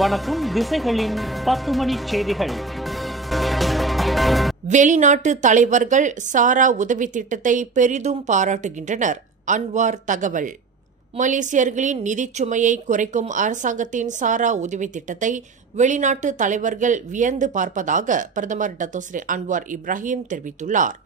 வணக்கம். திசைகளின் 10 மணி செய்திகள். வெளிநாட்டு தலைவர்கள் சாரா உதவி திட்டத்தை பெரிதும் பாராட்டுகின்றனர். அன்வார் தகவல். மலேசியர்களின் நிதிச் சுமையை குறைக்கும் அரசாங்கத்தின் சாரா உதவி திட்டத்தை வெளிநாட்டு தலைவர்கள் வியந்து பார்ப்பதாக பிரதமர் டத்தோஸ்ரீ அன்வார் இப்ராஹிம் தெரிவித்துள்ளார்.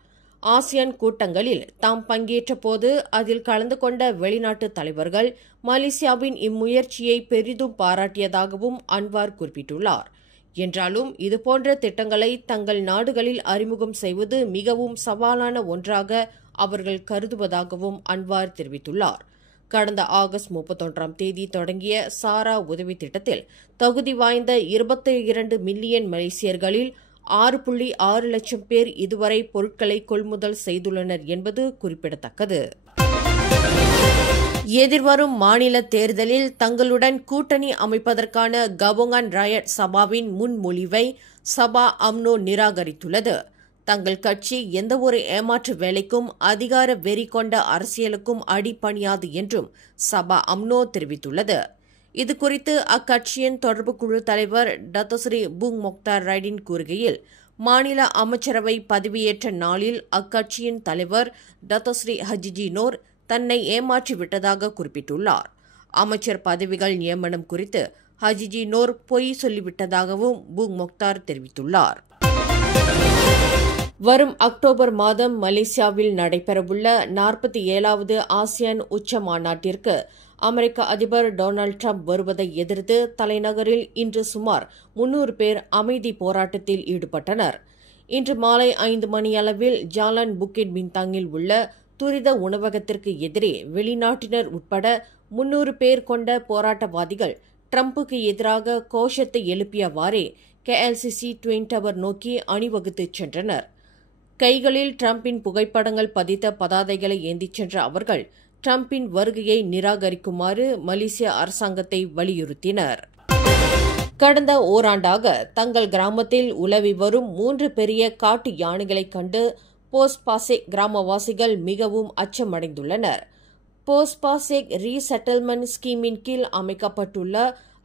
ஆசியான் கூட்டங்களில் தாம் பங்கேற்ற போது அதில் கலந்து கொண்ட வெளிநாட்டு தலைவர்கள் மலேசியாவின் இம்முயற்சியை பெரிதும் பாராட்டியதாகவும் அன்வார் குறிப்பிட்டுள்ளார். என்றாலும் இதுபோன்ற திட்டங்களை தங்கள் நாடுகளில் அறிமுகம் செய்வது மிகவும் சவாலான ஒன்றாக அவர்கள் கருதுவதாகவும் அன்வார் தெரிவித்துள்ளார். கடந்த ஆகஸ்ட் 31ஆம் தேதி தொடங்கிய சாரா உதவி திட்டத்தில் தகுதி வாய்ந்த 22 மில்லியன் மலேசியர்களில் 6.6 லட்சம் பேர் இதுவரை பொருட்களை கொள்முதல் செய்துள்ளனர் என்பது குறிப்பிடத்தக்கது. எதிர்வரும் மாநில தேர்தலில் தங்களுடன் கூட்டணி அமைப்பதற்கான கபோங்கான் ராயட் சபாவின் முன்மொழிவை சபா அம்னோ நிராகரித்துள்ளது. தங்கள் கட்சி எந்தவொரு ஏமாற்று வேலைக்கும் அதிகார வெறி கொண்ட அரசியலுக்கும் அடிபணியாது என்றும் சபா அம்னோ தெரிவித்துள்ளது. இதுகுறித்து அக்கட்சியின் தொடர்பு குழு தலைவர் டத்தோஸ்ரீ புங் மொக்தார் ரைடின் கூறுகையில், மாநில அமைச்சரவை பதவியேற்ற நாளில் அக்கட்சியின் தலைவர் டத்தோஸ்ரீ ஹஜிஜி நோர் தன்னை ஏமாற்றிவிட்டதாக குறிப்பிட்டுள்ளார். அமைச்சர் பதவிகள் நியமனம் குறித்து ஹஜிஜி நோர் பொய் சொல்லிவிட்டதாகவும் புங் மொக்தார் தெரிவித்துள்ளார். வரும் அக்டோபர் மாதம் மலேசியாவில் நடைபெறவுள்ள 47வது ஆசியான் உச்ச மாநாட்டிற்கு அமெரிக்க அதிபர் டொனால்டு டிரம்ப் வருவதை எதிர்த்து தலைநகரில் இன்று சுமார் 300 பேர் அமைதி போராட்டத்தில் ஈடுபட்டனர். இன்று மாலை 5 மணியளவில் ஜாலான் புக்கிட் பின்தாங்கில் உள்ள துரித உணவகத்திற்கு எதிரே வெளிநாட்டினர் உட்பட 300 பேர் கொண்ட போராட்டவாதிகள் டிரம்புக்கு எதிராக கோஷத்தை எழுப்பியவாறே KLCC ட்வின் டவர் நோக்கி அணிவகுத்துச் சென்றனர். கைகளில் டிரம்பின் புகைப்படங்கள் பதித்த பதாதைகளை ஏந்திச் சென்ற அவர்கள் டிரம்பின் வருகையை நிராகரிக்குமாறு மலேசிய அரசாங்கத்தை வலியுறுத்தினர். கடந்த ஓராண்டாக தங்கள் கிராமத்தில் உலவி வரும் 3 பெரிய காட்டு யானைகளைக் கண்டு போஸ்ட் பாசேக் கிராமவாசிகள் மிகவும் அச்சமடைந்துள்ளனர். போஸ்ட் பாசேக் ரீசெட்டில்மெண்ட் ஸ்கீமின் கீழ் அமைக்கப்பட்டுள்ள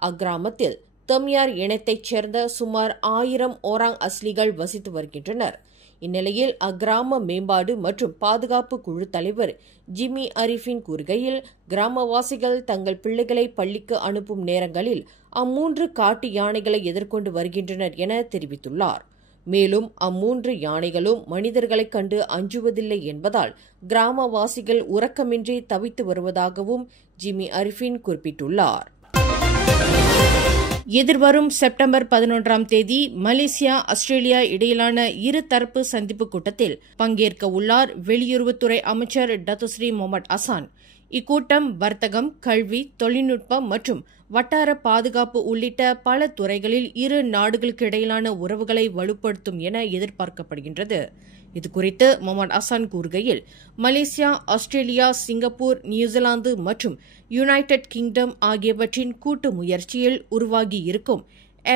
அக்கிராமத்தில் தம்யார் இனத்தைச் சேர்ந்த சுமார் 1000 ஓராங் அஸ்லிகள் வசித்து வருகின்றனர். இந்நிலையில் அக்கிராம மேம்பாடு மற்றும் பாதுகாப்பு குழு தலைவர் ஜிம்மி அரிஃபின் கூறுகையில், கிராமவாசிகள் தங்கள் பிள்ளைகளை பள்ளிக்கு அனுப்பும் நேரங்களில் 3 காட்டு யானைகளை எதிர்கொண்டு வருகின்றனர் என தெரிவித்துள்ளார். மேலும் 3 யானைகளும் மனிதர்களைக் கண்டு அஞ்சுவதில்லை என்பதால் கிராமவாசிகள் உறக்கமின்றி தவித்து வருவதாகவும் ஜிம்மி அரிஃபின் குறிப்பிட்டுள்ளார். எதிர்வரும் செப்டம்பர் 11ஆம் தேதி மலேசியா ஆஸ்திரேலியா இடையிலான இருதரப்பு சந்திப்பு கூட்டத்தில் பங்கேற்க உள்ளார் வெளியுறவுத்துறை அமைச்சர் டத்தோஸ்ரீ முகமது அசான். இக்கூட்டம் வர்த்தகம், கல்வி, தொழில்நுட்பம் மற்றும் வட்டார பாதுகாப்பு உள்ளிட்ட பல துறைகளில் இரு நாடுகளுக்கு இடையிலான உறவுகளை வலுப்படுத்தும் என எதிர்பார்க்கப்படுகின்றது. இதுகுறித்து முகமது அசான் கூறுகையில், மலேசியா, ஆஸ்திரேலியா, சிங்கப்பூர், நியூசிலாந்து மற்றும் யுனைடெட் கிங்டம் ஆகியவற்றின் கூட்டு முயற்சியில் உருவாகியிருக்கும்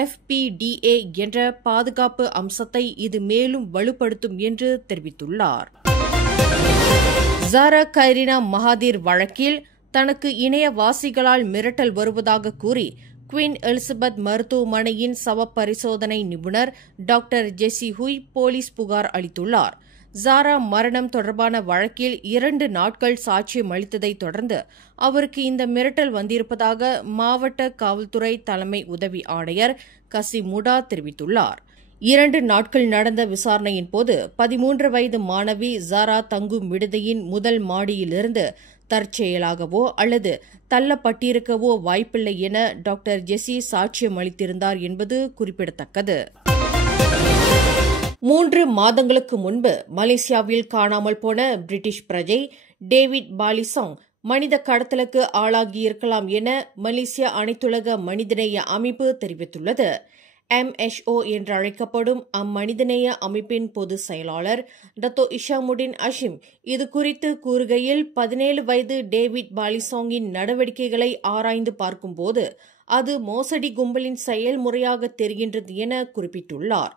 FPDA என்ற பாதுகாப்பு அம்சத்தை இது மேலும் வலுப்படுத்தும் என்று தெரிவித்துள்ளார். ஜாரா கைரினா மகாதீர் வழக்கில் தனக்கு இணையவாசிகளால் மிரட்டல் வருவதாக கூறி குவீன் எலிசபெத் மருத்துவமனையின் சவ பரிசோதனை நிபுணர் டாக்டர் ஜெசி ஹுய் போலீஸ் புகார் அளித்துள்ளார். ஜாரா மரணம் தொடர்பான வழக்கில் 2 நாட்கள் சாட்சியம் அளித்ததைத் தொடர்ந்து அவருக்கு இந்த மிரட்டல் வந்திருப்பதாக மாவட்ட காவல்துறை தலைமை உதவி ஆணையர் கசிமுடா தெரிவித்துள்ளார். 2 நாட்கள் நடந்த விசாரணையின் போது 13 வயது மாணவி ஜாரா தங்கும் விடுதியின் முதல் மாடியிலிருந்து தற்செயலாகவோ அல்லது தள்ளப்பட்டிருக்கவோ வாய்ப்பில்லை என டாக்டர் ஜெசி சாட்சியம் அளித்திருந்தார் என்பது குறிப்பிடத்தக்கது. 3 மாதங்களுக்கு முன்பு மலேசியாவில் காணாமல் போன பிரிட்டிஷ் பிரஜை டேவிட் பாலிசாங் மனித கடத்தலுக்கு ஆளாகியிருக்கலாம் என மலேசிய அனைத்துலக மனிதநேய அமைப்பு தெரிவித்துள்ளது. MSO என்று அழைக்கப்படும் அம்மனிதநேய அமைப்பின் பொதுச் செயலாளர் டத்தோ இஷாமுடின் அஷிம் இதுகுறித்து கூறுகையில், 17 வயது டேவிட் பாலிசாங்கின் நடவடிக்கைகளை ஆராய்ந்து பார்க்கும்போது அது மோசடி கும்பலின் செயல்முறையாக தெரிகின்றது என குறிப்பிட்டுள்ளார்.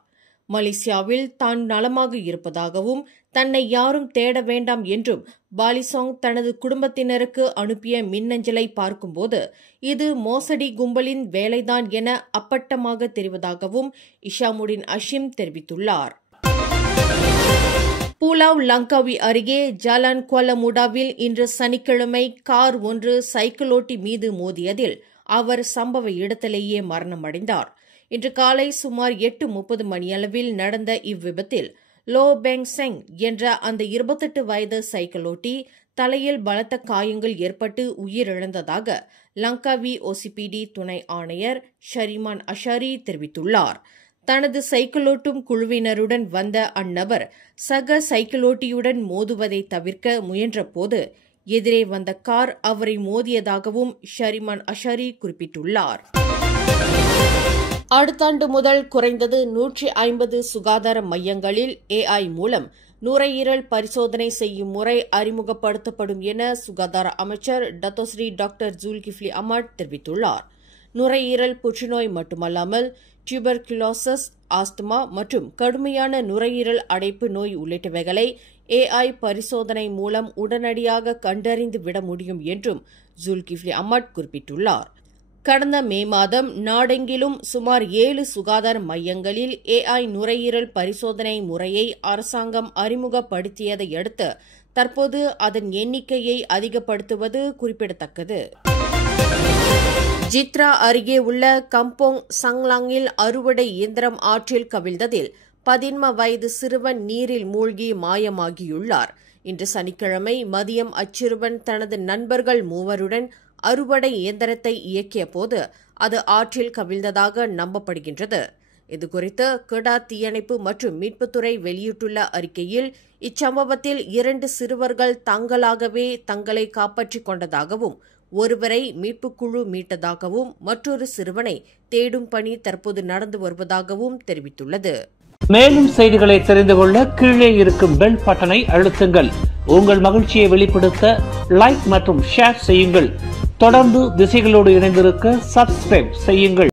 மலேசியாவில் தான் நலமாக இருப்பதாகவும் தன்னை யாரும் தேட வேண்டாம் என்றும் பாலிசாங் தனது குடும்பத்தினருக்கு அனுப்பிய மின்னஞ்சலை பார்க்கும்போது இது மோசடி கும்பலின் வேலைதான் என அப்பட்டமாக தெரிவதாகவும் இஷாமுடின் அஷிம் தெரிவித்துள்ளார். பூலாவ் லங்காவி அருகே ஜாலான் குவாலமுடாவில் இன்று சனிக்கிழமை கார் ஒன்று சைக்கிளோட்டி மீது மோதியதில் அவர் சம்பவ இடத்திலேயே மரணமடைந்தார். இன்று காலை சுமார் 8:30 மணியளவில் நடந்த இவ்விபத்தில் லோ பெங் செங் என்ற அந்த 28 வயது சைக்கிளோட்டி தலையில் பலத்த காயங்கள் ஏற்பட்டு உயிரிழந்ததாக லங்காவி OCPD துணை ஆணையர் ஷரிமான் அஷாரி தெரிவித்துள்ளார். தனது சைக்கிளோட்டும் குழுவினருடன் வந்த அந்நபர் சக சைக்கிளோட்டியுடன் மோதுவதை தவிர்க்க முயன்றபோது எதிரே வந்த கார் அவரை மோதியதாகவும் ஷரிமான் அஷாரி குறிப்பிட்டுள்ளார். அடுத்த ஆண்டு முதல் குறைந்தது 150 சுகாதார மையங்களில் AI மூலம் நுரையீரல் பரிசோதனை செய்யும் முறை அறிமுகப்படுத்தப்படும் என சுகாதார அமைச்சர் டத்தோஸ்ரீ டாக்டர் ஜுல்கிஃப்லி அஹ்மத் தெரிவித்துள்ளார். நுரையீரல் புற்றுநோய் மட்டுமல்லாமல் டியூபர்குலோசிஸ், ஆஸ்துமா மற்றும் கடுமையான நுரையீரல் அடைப்பு நோய் உள்ளிட்டவைகளை AI பரிசோதனை மூலம் உடனடியாக கண்டறிந்து விட முடியும் என்றும் ஜுல்கிஃப்லி அஹ்மத் குறிப்பிட்டுள்ளார். கடந்த மே மாதம் நாடெங்கிலும் சுமார் 7 சுகாதார மையங்களில் AI நுரையீரல் பரிசோதனை முறையை அரசாங்கம் அறிமுகப்படுத்தியதை அடுத்து தற்போது அதன் எண்ணிக்கையை அதிகப்படுத்துவது குறிப்பிடத்தக்கது. ஜித்ரா அருகே உள்ள கம்போங் சங்லாங்கில் அறுவடை இயந்திரம் ஆற்றில் கவிழ்ந்ததில் 11 வயது சிறுவன் நீரில் மூழ்கி மாயமாகியுள்ளார். இன்று சனிக்கிழமை மதியம் அச்சிறுவன் தனது நண்பர்கள் 3 அறுவடை இயந்திரத்தை இயக்கிய போது அது ஆற்றில் கவிழ்ந்ததாக நம்பப்படுகின்றது. இதுகுறித்து கிடா தீயணைப்பு மற்றும் மீட்புத்துறை வெளியிட்டுள்ள அறிக்கையில் இச்சம்பவத்தில் 2 சிறுவர்கள் தாங்களாகவே தங்களை காப்பாற்றிக் கொண்டதாகவும் ஒருவரை மீட்புக்குழு மீட்டதாகவும் மற்றொரு சிறுவனை தேடும் பணி தற்போது நடந்து வருவதாகவும் தெரிவித்துள்ளது. மேலும் செய்திகளை தெரிந்து கொள்ள கீழே இருக்கும் பெல் பட்டனை அழுத்துங்கள். உங்கள் மகிழ்ச்சியை வெளிப்படுத்த லைக் மற்றும் ஷேர் செய்யுங்கள். தொடர்ந்து திசைகளோடு இணைந்திருக்க சப்ஸ்கிரைப் செய்யுங்கள்.